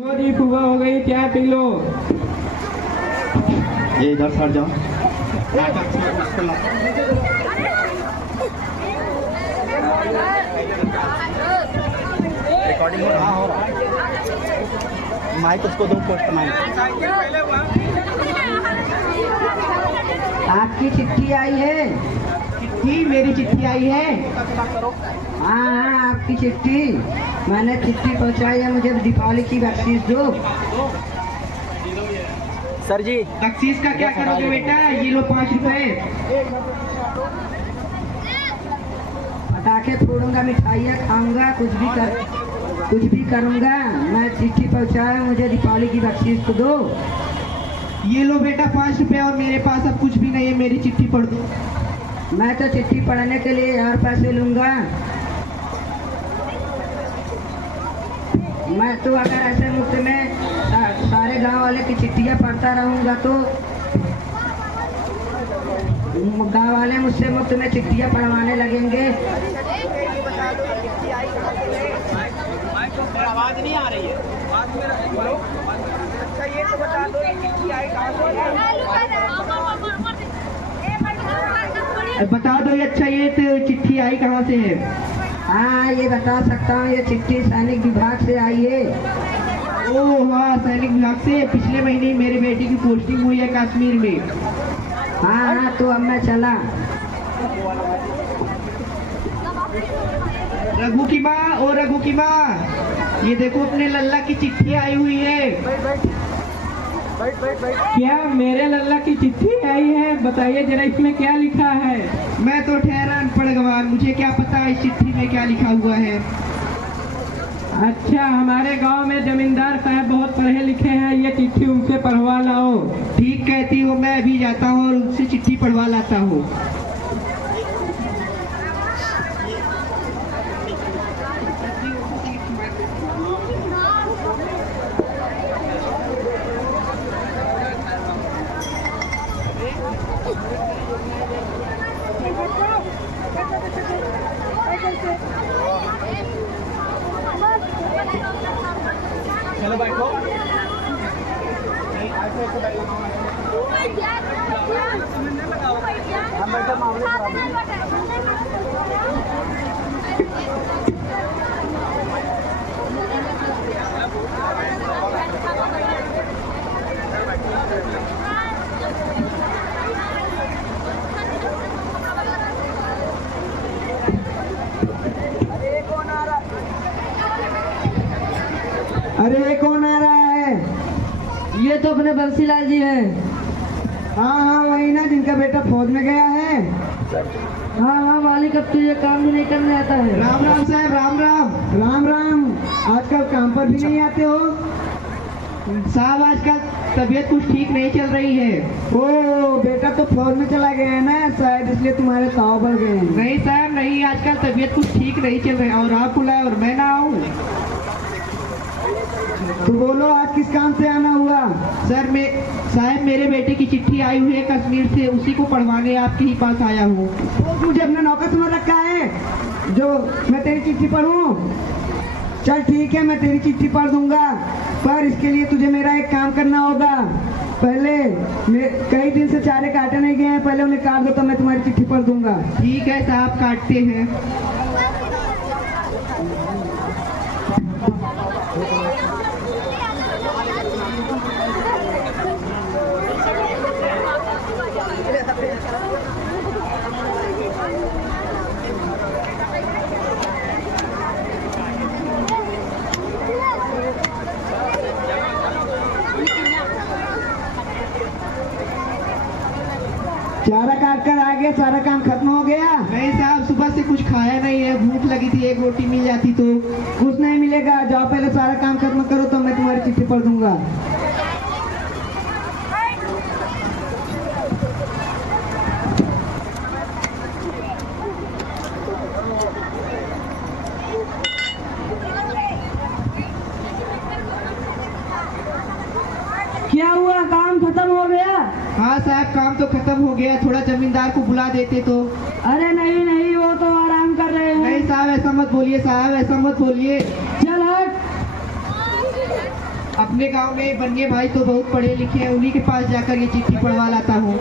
जी सुबह हो गई, चाय पी लो। ये इधर सर जाओ। रिकॉर्डिंग हो रहा माइक उसको दो पोस्ट माइक। आपकी चिट्ठी आई है? चिट्ठी? मेरी चिट्ठी आई है? हाँ, आपकी चिट्ठी। मैंने चिट्ठी पहुंचाई है, मुझे दीपावली की बख्शीश दो। सर जी बख्शीश का क्या करोगे बेटा? ये लो 5 रुपए। पटाखे फोड़ूंगा, मिठाइयाँ खाऊंगा, कुछ भी करूंगा। मैं चिट्ठी पहुंचाया, मुझे दीपावली की बख्शीश तो दो। ये लो बेटा 5 रुपए, और मेरे पास अब कुछ भी नहीं है, मेरी चिट्ठी पढ़ दो। मैं तो चिट्ठी पढ़ने के लिए और पैसे लूंगा। मैं तो अगर ऐसे मुफ्त में सारे गांव वाले की चिट्ठियां पढ़ता रहूंगा तो गांव वाले मुझसे मुफ्त में चिट्ठियां पढ़वाने लगेंगे। आवाज नहीं आ रही है। बता दो ये अच्छा, ये तो चिट्ठी आई कहाँ से है? हाँ, ये बता सकता हूँ, ये चिट्ठी सैनिक विभाग से आई है। ओह हाँ, सैनिक विभाग से। पिछले महीने मेरे बेटे की पोस्टिंग हुई है कश्मीर में। हाँ, तो अब मैं चला। रघु की माँ, ओ रघु की माँ, ये देखो अपने लल्ला की चिट्ठी आई हुई है। क्या मेरे लल्ला की चिट्ठी आई है? बताइए जरा, इसमें क्या लिखा है? मैं तो ठहरा अनपढ़ गवार, मुझे क्या पता इस चिट्ठी में क्या लिखा हुआ है। अच्छा, हमारे गांव में जमींदार साहब बहुत पढ़े लिखे हैं, ये चिट्ठी उनसे पढ़वा लाओ। ठीक कहती हो, मैं अभी जाता हूँ और उनसे चिट्ठी पढ़वा लाता हूँ। चलो बैठो। हम बैठे मामले अरे कौन आ रहा है? ये तो अपने बंसीलाल जी हैं। हाँ, वही ना, जिनका बेटा फौज में गया है। हाँ, मालिक, अब तो ये काम भी नहीं करने आता है। राम राम साहब, राम राम। राम राम। आजकल काम पर भी नहीं आते हो? साहब आजकल तबीयत कुछ ठीक नहीं चल रही है। ओ, बेटा तो फौज में चला गया है ना, शायद इसलिए तुम्हारे ताव बढ़ गए हैं। नहीं साहब नहीं, आजकल तबीयत कुछ ठीक नहीं चल रही है, और आप बुलाए और मैं ना आऊँ? तो बोलो, आज किस काम से आना हुआ? सर साहब मेरे बेटे की चिट्ठी आई हुई है कश्मीर से, उसी को पढ़वाने आपके ही पास आया हूँ। मुझे अपना नौकर समझ रखा है जो मैं तेरी चिट्ठी पढ़ूं? चल ठीक है, मैं तेरी चिट्ठी पढ़ दूंगा, पर इसके लिए तुझे मेरा एक काम करना होगा। पहले कई दिन से चारे काटे नहीं गए हैं, पहले उन्हें काट दो तो मैं तुम्हारी चिट्ठी पढ़ दूंगा। ठीक है साहब, काटते हैं। चारा काट कर आ गया, सारा काम खत्म हो गया? नहीं साहब, सुबह से कुछ खाया नहीं है, भूख लगी थी, एक रोटी मिल जाती तो। कुछ नहीं मिलेगा, जाओ पहले सारा काम खत्म करो तो मैं तुम्हारी चिट्ठी पढ़ दूंगा। क्या हुआ, काम खत्म हो गया? हाँ साहब, काम तो खत्म हो गया, थोड़ा जमींदार को बुला देते तो। अरे नहीं, वो तो आराम कर रहे हैं। नहीं साहब, ऐसा मत बोलिए साहब, ऐसा मत बोलिए। चल हट। अपने गांव में बनिए भाई तो बहुत पढ़े लिखे हैं, उन्हीं के पास जाकर ये चिट्ठी पढ़वा लाता हूँ।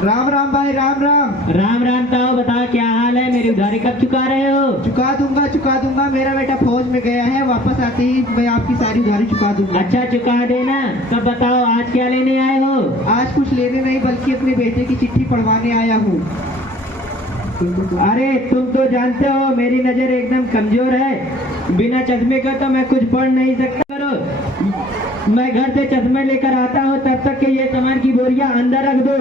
राम राम भाई, राम राम। राम राम। ताओ बताओ क्या हाल है, मेरी उधारी कब चुका रहे हो? चुका दूंगा। मेरा बेटा फौज में गया है, वापस आते ही मैं आपकी सारी उधारी चुका दूंगा। अच्छा चुका देना। तब बताओ आज क्या लेने आए हो? आज कुछ लेने नहीं बल्कि अपने बेटे की चिट्ठी पढ़वाने आया हूँ। अरे तुम तो जानते हो मेरी नजर एकदम कमजोर है, बिना चश्मे का तो मैं कुछ पढ़ नहीं सकता। करो मैं घर से चश्मे लेकर आता हूँ, तब तक के ये सामान की बोरियां अंदर रख दो।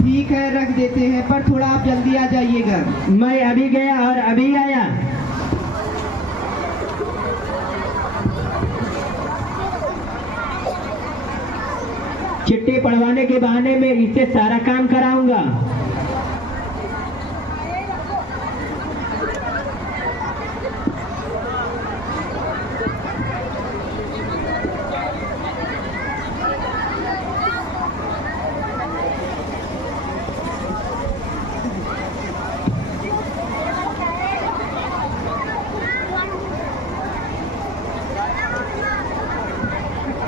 ठीक है रख देते हैं, पर थोड़ा आप जल्दी आ जाइएगा। मैं अभी गया और अभी आया। चिट्ठी पढ़वाने के बहाने में इससे सारा काम कराऊंगा।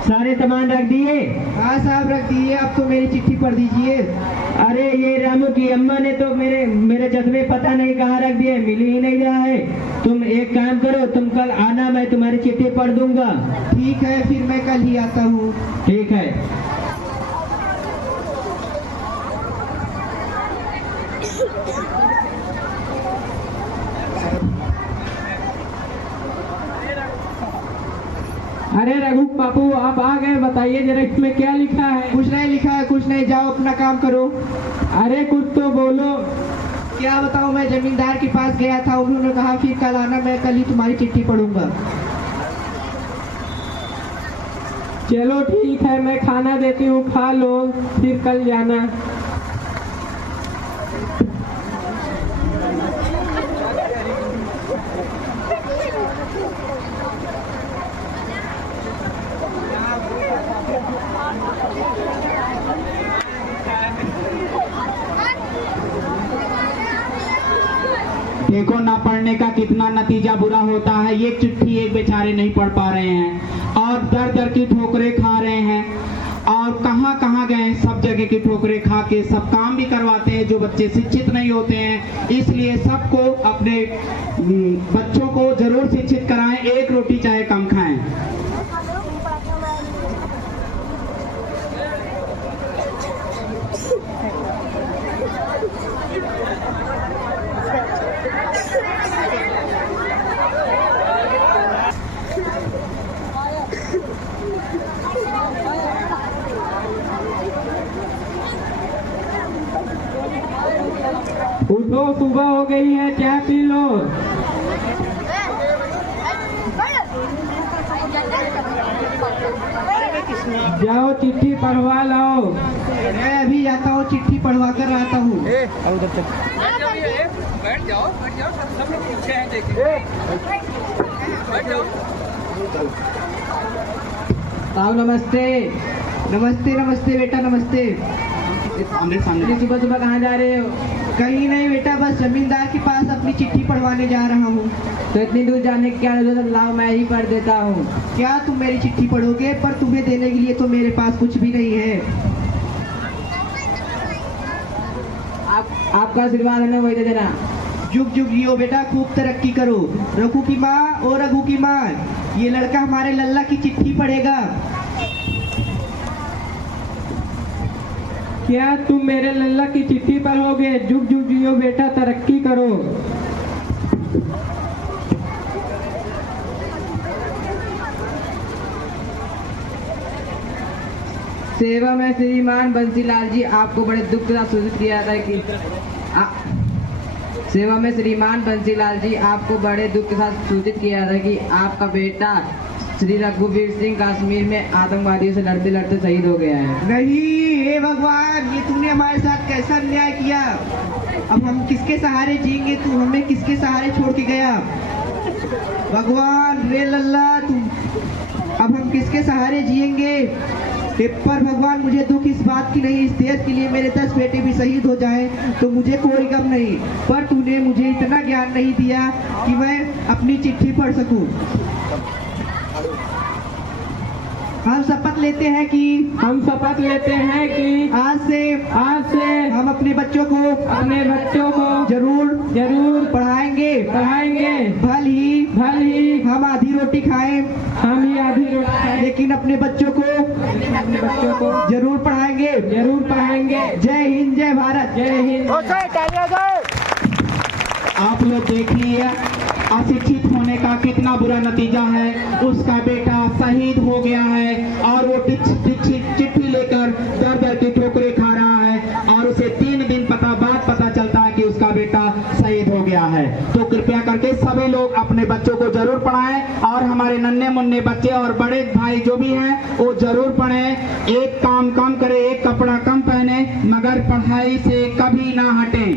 सारे सामान रख दिए? हाँ साहब रख दिए। अब तो मेरी चिट्ठी पढ़ दीजिए। अरे ये रामू की अम्मा ने तो मेरे चश्मे पता नहीं कहाँ रख दिए, मिल ही नहीं रहा है। तुम एक काम करो, तुम कल आना, मैं तुम्हारी चिट्ठी पढ़ दूंगा। ठीक है फिर मैं कल ही आता हूँ। ठीक है। अरे रघु बाबू आप आ गए, बताइए जरा इसमें क्या लिखा है? कुछ नहीं लिखा है, कुछ नहीं, जाओ अपना काम करो। अरे कुछ तो बोलो। क्या बताऊँ, मैं जमींदार के पास गया था, उन्होंने कहा फिर कल आना, मैं कल ही तुम्हारी चिट्ठी पढ़ूंगा। चलो ठीक है, मैं खाना देती हूँ, खा लो, फिर कल जाना। देखो ना पढ़ने का कितना नतीजा बुरा होता है। ये चिट्ठी एक बेचारे नहीं पढ़ पा रहे हैं और दर दर की ठोकरें खा रहे हैं, और कहाँ कहाँ गए, सब जगह की ठोकरें खा के सब काम भी करवाते हैं जो बच्चे शिक्षित नहीं होते हैं। इसलिए सबको अपने बच्चों को जरूर शिक्षित कराएं, एक रोटी चाहे कम खाएं। उठो, सुबह हो गई है, चाय पी लो। जाओ चिट्ठी पढ़वा लाओ। मैं अभी जाता हूँ, चिट्ठी पढ़वा कर आता हूँ। बैठ जाओ सब लोग पीछे हैं, देखिए बैठ जाओ। ताऊ नमस्ते। नमस्ते नमस्ते बेटा, नमस्ते। अरे सुबह सुबह कहाँ जा रहे हो? कहीं नहीं बेटा, बस जमींदार के पास अपनी चिट्ठी पढ़वाने जा रहा हूँ। तो इतनी दूर जाने की क्या जरूरत? लाओ मैं ही पढ़ देता हूँ। क्या तुम मेरी चिट्ठी पढ़ोगे? पर तुम्हें देने के लिए तो मेरे पास कुछ भी नहीं है। आपका आशीर्वाद है ना, वही दे देना। जुग जुग जियो बेटा, खूब तरक्की करो। रघु की माँ और रघु की माँ, ये लड़का हमारे लल्ला की चिट्ठी पढ़ेगा। क्या तुम मेरे लल्ला की चिट्ठी पढ़ोगे? जुग जुग जियो बेटा, तरक्की करो। सेवा में श्रीमान बंसीलाल जी आपको बड़े दुख के साथ सूचित किया था कि सेवा में श्रीमान बंसीलाल जी आपको बड़े दुख के साथ सूचित किया था कि आपका बेटा श्री रघुवीर सिंह कश्मीर में आतंकवादियों से लड़ते लड़ते शहीद हो गया है। नहीं, हे भगवान, ये तुमने हमारे साथ कैसा अन्याय किया। अब हम किसके सहारे जिएंगे? तू हमें किसके सहारे छोड़ के गया? भगवान रे लल्ला, तुम अब हम किसके सहारे जिएंगे। पर भगवान मुझे दुख इस बात की नहीं, इस देश के लिए मेरे 10 बेटे भी शहीद हो जाएं तो मुझे कोई गम नहीं, पर तूने मुझे इतना ज्ञान नहीं दिया कि मैं अपनी चिट्ठी पढ़ सकूं। हम शपथ लेते हैं कि आज से हम अपने बच्चों को जरूर पढ़ाएंगे। भल ही हम आधी रोटी खाएं, लेकिन अपने बच्चों को जरूर पढ़ाएंगे। जय हिंद, जय भारत। आप लोग देखिए अशिक्षित होने का कितना बुरा नतीजा है। उसका बेटा शहीद हो गया है और वो चिट्ठी लेकर दर दर की ठोकरें खा रहा है और उसे 3 दिन बाद पता चलता है कि उसका बेटा शहीद हो गया है। तो कृपया करके सभी लोग अपने बच्चों को जरूर पढ़ाएं और हमारे नन्हे मुन्ने बच्चे और बड़े भाई जो भी हैं वो जरूर पढ़ें। एक काम कम करें, एक कपड़ा कम पहने, मगर पढ़ाई से कभी ना हटें।